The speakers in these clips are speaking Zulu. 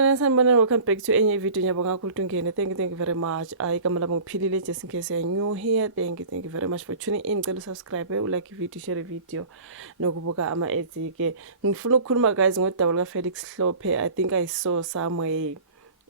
Sanibona, welcome back to enye video. Ngiyabonga kakhulu ungene. Thank you very much. Igama lami ngiphilile, just in case you're new here. Thank you very much for tuning in. Cela subscribe, like video, share video nokubuka ama-ads ke. Ngifuna ukukhuluma guys ngodaba lika Felix Hlophe. I think I saw somewhere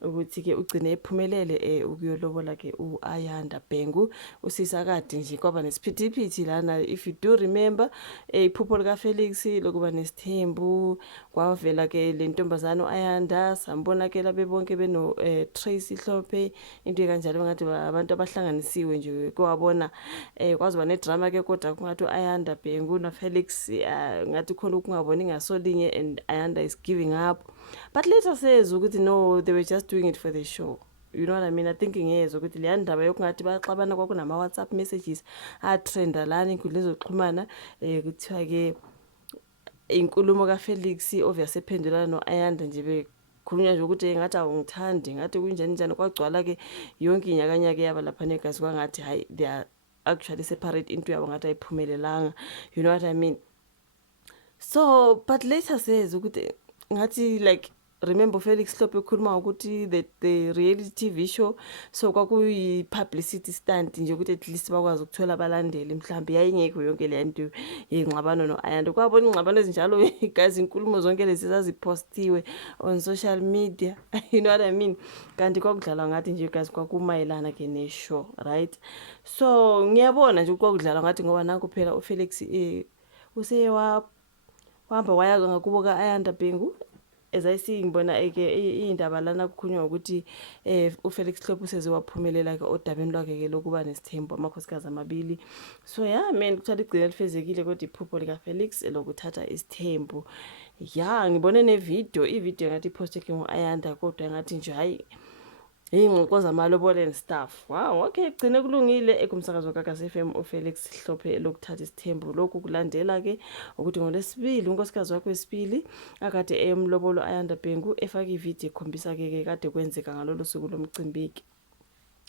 ukuthi ke ugcine ephumelele ukuyolobola ke uAyanda Bhengu usisa kade nje kwaba nesiphithiphithi lana. If you do remember iphupho lika Felix lokuba nesithembu, kwavela ke le ntombazana uAyanda, sambona ke labe bonke beno Tracy Hlophe, into kanjalo ngathi abantu abahlanganisiwe nje kwabona kwaziba nedrama ke kodwa kungathi uAyanda Bhengu na Felix ngathi khona ukungaboni ngasolinye and Ayanda is giving up. But later says ukuthi no, they were just doing it for the show. You know what I mean? I think ngiyezwa ukuthi le ndaba yokungathi baxabana kwakunama WhatsApp messages trenda lana inkundla zokuxhumana kuthiwa ke inkulumo ka Felix obvious ephendulana noAyanda nje bekhulunywa nje ukuthi ngathi awungithandi, ngathi kunjani njani, kwagcwala ke yonke inyakanyaka yaba lapha negazi kwangathi hayi they are actually separate into yabo ngathi ayiphumelelanga. You know what I mean? So but later says ukuthi ngathi like remember Felix Hlophe ekhuluma ukuthi the reality TV show so kwakuyi publicity stunt nje ukuthi at least bakwazi ukuthola abalandeli, mhlambi yayingekho yonke le nto yengxabano noAyanda. Kwabona ingxabano ezinjalo guys, inkulumo zonke lezi zazipostiwe on social media. You know what I mean? Kanti kwakudlalwa ngathi nje guys kwakumayelana ke ne show, right? So ngiyabona nje kwakudlalwa ngathi ngoba nanku phela uFelix usewa wahamba waya ngakubo kaAyanda Bhengu. As I see ngibona ke indaba lana kukhulunywa ukuthi uFelix Hlophe useze waphumelela ke odabeni lwakhe ke lokuba nesithembu amakhosikazi amabili. So yeah man, kuthatha igcine lifezekile kodwa iphupho lika Felix lokuthatha isithembu. Yeah, ngibone nevideo, ivideo ngathi iposte ke ngoAyanda kodwa ngathi nje hayi ingxoxo zamalobole and stuff. Wow, okay, gcine kulungile ekumsakazo kaGagasi FM uFelix Hlophe lokuthatha isithembu. Lokhu kulandela ke ukuthi ngolesibili unkosikazi wakhe wesibili akade eyomlobolo Ayanda Bhengu efaka ivideo ekhombisa ke kade kwenzeka ngalolu suku lomcimbi.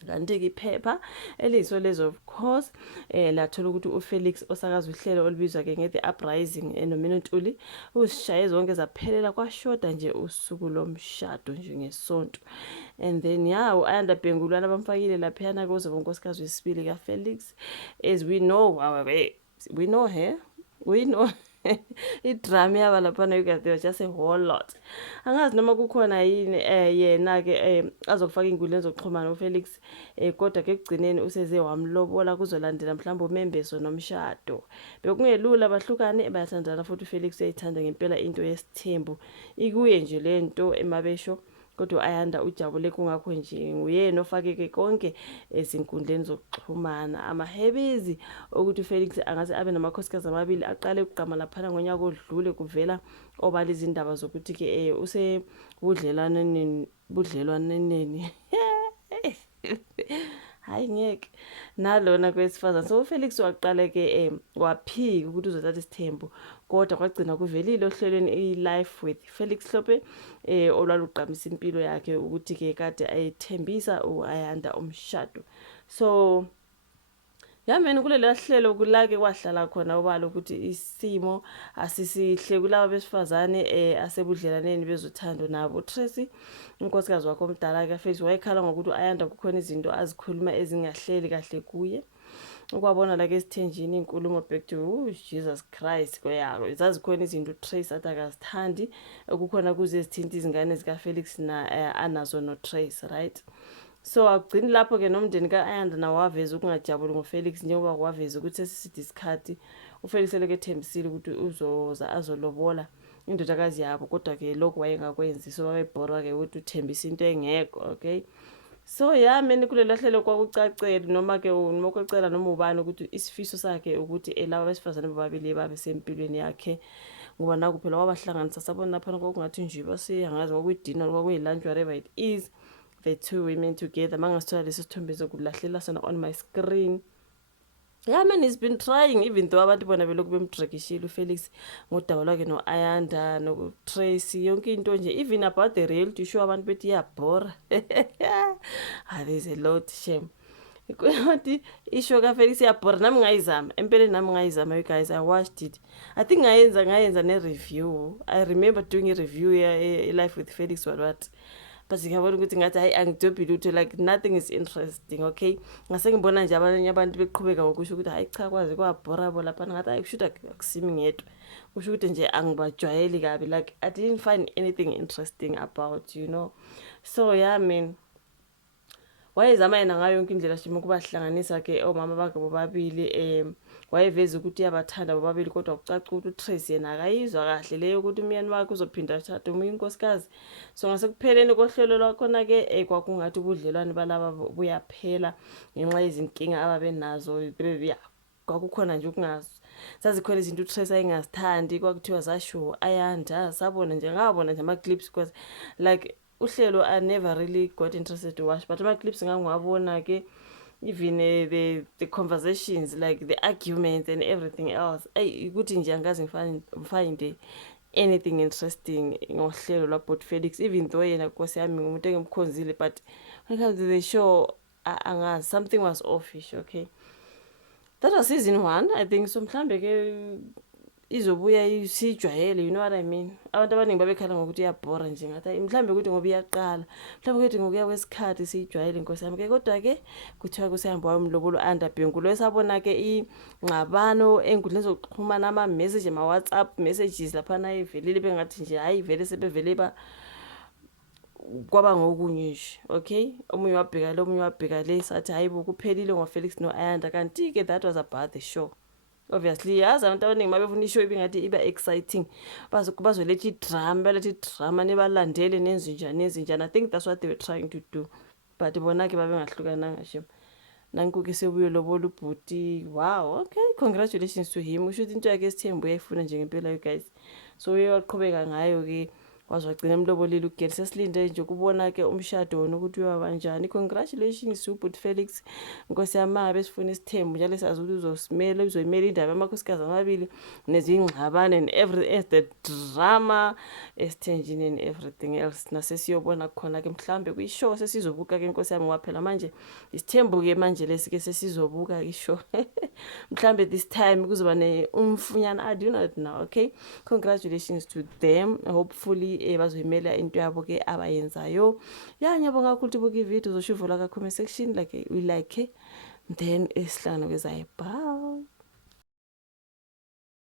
Kanti ke iphepha eliso lezo of course lathola ukuthi uFelix osakaza uhlelo olubizwa ke ngeThe Uprising noMino Ntuli usishaye zonke zaphelela kwashoda nje usuku lomshado nje ngesonto. And then yeah, uAyanda Bhengu lana bamfakile laphana kuze unkosikazi wesibili ka Felix, as we know her, we know idrama yaba laphana you guys, there was just a whole lot. Angazi noma kukhona yini yena ke azokufaka inkundleni zokuxhumana uFelix kodwa ke kugcineni useze wamlobola kuzolandela mhlawumbe umembeso nomshado. Bekungelula bahlukane bayathandana futhi uFelix uyayithanda ngempela into yesithembu. Ikuye nje lento emabesho kodwa Ayanda ujabule kungakho nje nguyena ofake ke konke ezinkundleni zokuxhumana amahebezi ukuthi uFelix angase abe namakhosikazi amabili aqale ukugqama laphana ngonyaka odlule kuvela obala izindaba zokuthi ke use budlelwaneni hayi ngeke nalona kwesifazana. So uFelix waqala ke waphika ukuthi uzothatha isithembu kodwa kwagcina kuvelile ohlelweni iLife with Felix Hlophe olwaluqhamisa impilo yakhe ukuthi ke kade ayithembisa uAyanda umshado. So yameni kuleli hlelo kulake kwahlala khona obala ukuthi isimo asisihle kulabo besifazane asebudlelaneni bezothando nabo. Tracy unkosikazi wakhe omdala ka Felix wayekhala ngokuthi uAyanda kukhona izinto azikhuluma ezingahleli kahle kuye. Ukwabona la ke sithenjini inkulumo back to Jesus Christ kweyalo zazikhona izinto Tracy atakazithandi ukukhona kuze zithinta izingane zika Felix na anazo no Tracy, right? So akugcini lapho ke nomndeni kaAyanda nawo waveza ukungajabuli ngoFelix njengoba kwaveza ukuthi sesisithi isikhathi uFelix eleke ethembisile ukuthi uzoza azolobola indodakazi yabo kodwa ke lokho wayengakwenzi. So babebhora ke ukuthi uthembisa into engekho. Okay, so yeah mina kulela hlelo kwakucacela noma ke unokucela noma ubani ukuthi isifiso sakhe ukuthi laba besifazane bobabili babe sempilweni yakhe ngoba naku phela wabahlanganisa sabona lapha kwakungathi nje basiyangazi kwakuyidina kwakuyilunch whatever it is, the two women together. Mangasithola lesi sithombe sokulahlela sona on my screen. Yeah man, he's been trying even though abantu bona belokhu bemdrekishile uFelix ngodaba lwakhe noAyanda no Tracy yonke into nje, even about the reality show abantu bethi iyabhora. There's a lot shame. Kuthi isho kaFelix iyabhora, nami ngayizama empeleni, nami ngayizama you guys. I watched it. I think ngayenza ne-review. I remember doing a review Life with Felix what. But ngiyabona ukuthi ngathi hayi angidobhi lutho, like nothing is interesting, okay. Ngase ngibona nje abanye abantu beqhubeka ngokusho ukuthi hayi cha kwaze kwabhora bo lapha, ngathi hayi kushuda akusimi ngedwa, kusho ukuthi nje angibajwayeli kabi, like I didn't find anything interesting about, you know. So yeah, man, wayezama yena ngayo yonke indlela shima ukubahlanganisa ke omama bakhe bobabili. Wayeveza ukuthi uyabathanda bobabili, kodwa kucaca ukuthi uTracy yena akayizwa kahle leyo ukuthi umyeni wakhe uzophinda ashade omunye unkosikazi. So ngasekupheleni kohlelo lwakhona ke kwakungathi ubudlelwane balaba buyaphela ngenxa yezinkinga ababenazo. Ya, kwakukhona nje ukungazi, sazikhona izinto uTracy ayengazithandi, kwakuthiwa zasho ayanda, sabona nje, ngabona nje ama-clips because like uhlelo I never really got interested to watch, but ama-clips ngangiwabona ke, even the conversations, like the arguments and everything else. Ukuthi nje angazi ngifinde anything interesting ngohlelo lwaBot Felix, even though yena Nkosi yami ngumuntu engimkhonzile, but when it comes to the show angazi, something was offish, okay. That was season 1, I think. So mhlambe ke izobuya sijwayele, you know what I mean. Abantu abaningi babekhala ngokuthi iyabhora nje, ngathi mhlambe ukuthi ngoba iyaqala, mhlambe ukuthi ngokuya kwesikhathi sijwayele Nkosi yami ke. Kodwa ke kuthiwa kusehamba umlobolo Andabhengu lo esabona ke ingxabano enkundleni zokuxhumana, ama-message, ama-WhatsApp messages laphana ivelile bengathi nje hayi vele sebevele kwaba ngokunye nje, okay. Omunye wabheka lo, omunye wabheka le, sathi hayi bo kuphelile ngoFelix no-Ayanda, kanti ke that was about the show. Obviously yazi abantu abaningi mabefuna ishow ibingathi iba exciting, bazoletha idrama, baletha idrama nibalandele nenze njani. I think that's what they were trying to do, but bona ke babengahlukananga shem. Nanku-ke sebuye lobola ubhuti. Wow, okay, congratulations to him. Usho ukuthi into yakhe esithembu uyayifuna nje ngempela, you guys. So uye waqhubeka ngayo ke, waze wagcina emlobolile uGary. Sesilinde nje ukubona ke umshado wona ukuthi uyoba kanjani. Congratulations to uBot Felix, Nkosi yami, besifuna isithembu njalo sazi ukuthi uzoyimela indaba yamakhosikazi amabili nezingxabano and everything, the drama esithenjini and everything else. Nasesiyobona khona ke mhlambe kwishow sesizobuka ke Nkosi yami, waphela manje isithembu ke manje lesike sesizobuka ishow mhlambe this time kuzoba umfunyana, I do not know, okay. Congratulations to them, hopefully bazoyimela into yabo ke abayenzayo. Ya ngiyabonga kakhulu ubuka ivideo, uzosho uvula ka comment section like we like, then esihlangana kwezayo. Bye.